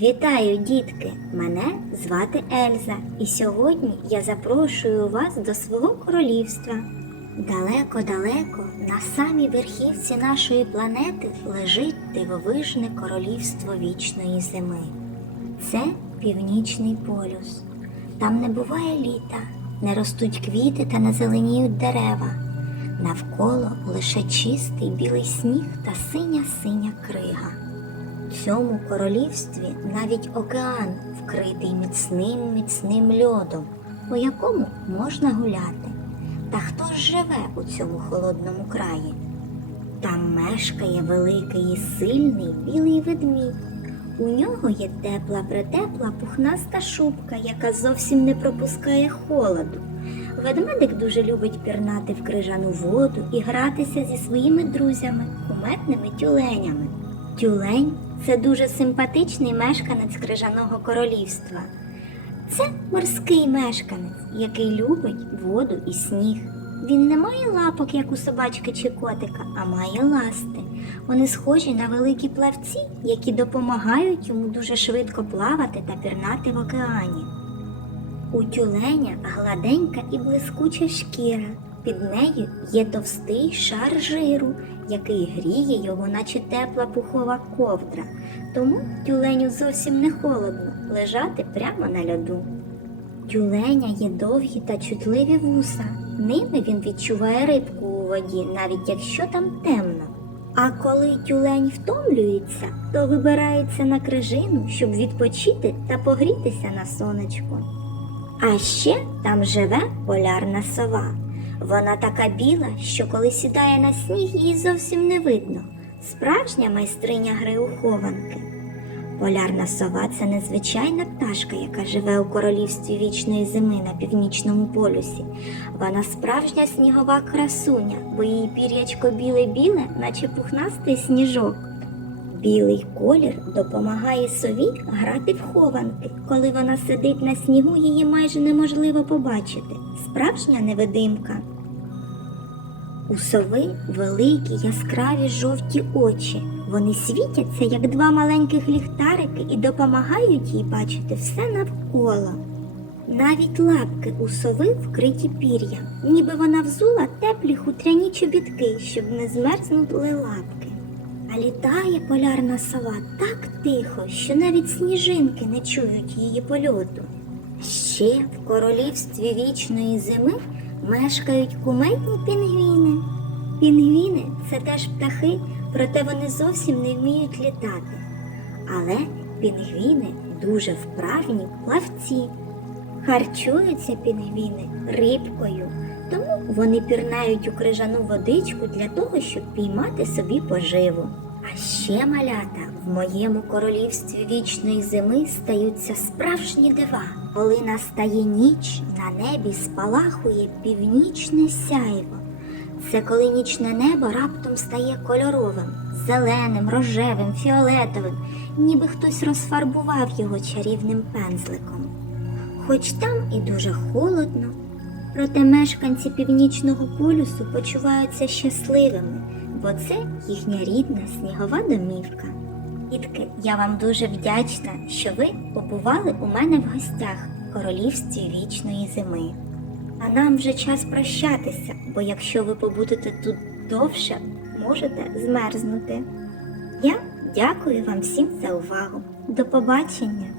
Вітаю, дітки! Мене звати Ельза, і сьогодні я запрошую вас до свого королівства. Далеко-далеко, на самій верхівці нашої планети лежить дивовижне королівство вічної зими. Це північний полюс. Там не буває літа, не ростуть квіти та не зеленіють дерева. Навколо лише чистий білий сніг та синя-синя крига. Цьому королівстві навіть океан вкритий міцним міцним льодом, по якому можна гуляти. Та хто ж живе у цьому холодному краї? Там мешкає великий і сильний білий ведмідь. У нього є тепла притепла пухнаста шубка, яка зовсім не пропускає холоду. Ведмедик дуже любить пірнати в крижану воду і гратися зі своїми друзями, куметними тюленями. Тюлень це дуже симпатичний мешканець крижаного королівства. Це морський мешканець, який любить воду і сніг. Він не має лапок, як у собачки чи котика, а має ласти. Вони схожі на великі плавці, які допомагають йому дуже швидко плавати та пірнати в океані. У тюленя гладенька і блискуча шкіра. Під нею є товстий шар жиру, який гріє його, наче тепла пухова ковдра. Тому тюленю зовсім не холодно лежати прямо на льоду. Тюленя є довгі та чутливі вуса. Ними він відчуває рибку у воді, навіть якщо там темно. А коли тюлень втомлюється, то вибирається на крижину, щоб відпочити та погрітися на сонечку. А ще там живе полярна сова. Вона така біла, що коли сідає на сніг, її зовсім не видно. Справжня майстриня гри у хованки. Полярна сова це незвичайна пташка, яка живе у королівстві вічної зими на північному полюсі. Вона справжня снігова красуня, бо її пір'ячко біле-біле, наче пухнастий сніжок. Білий колір допомагає сові грати в хованки. Коли вона сидить на снігу, її майже неможливо побачити. Справжня невидимка. У сови великі яскраві жовті очі. Вони світяться, як два маленьких ліхтарики, і допомагають їй бачити все навколо. Навіть лапки у сови вкриті пір'ям, ніби вона взула теплі хутряні чобітки, щоб не змерзнули лапки. А літає полярна сова так тихо, що навіть сніжинки не чують її польоту. Ще в королівстві вічної зими мешкають куметні пінгвіни. Пінгвіни це теж птахи, проте вони зовсім не вміють літати. Але пінгвіни дуже вправні плавці. Харчуються пінгвіни рибкою, тому вони пірнають у крижану водичку для того, щоб піймати собі поживу. А ще малята в моєму королівстві вічної зими стаються справжні дива. Коли настає ніч, на небі спалахує північне сяйво. Це коли нічне небо раптом стає кольоровим, зеленим, рожевим, фіолетовим, ніби хтось розфарбував його чарівним пензликом. Хоч там і дуже холодно, проте мешканці північного полюсу почуваються щасливими, бо це їхня рідна снігова домівка. Дітки, я вам дуже вдячна, що ви побували у мене в гостях в королівстві вічної зими. А нам вже час прощатися, бо якщо ви побудете тут довше, можете змерзнути. Я дякую вам всім за увагу. До побачення!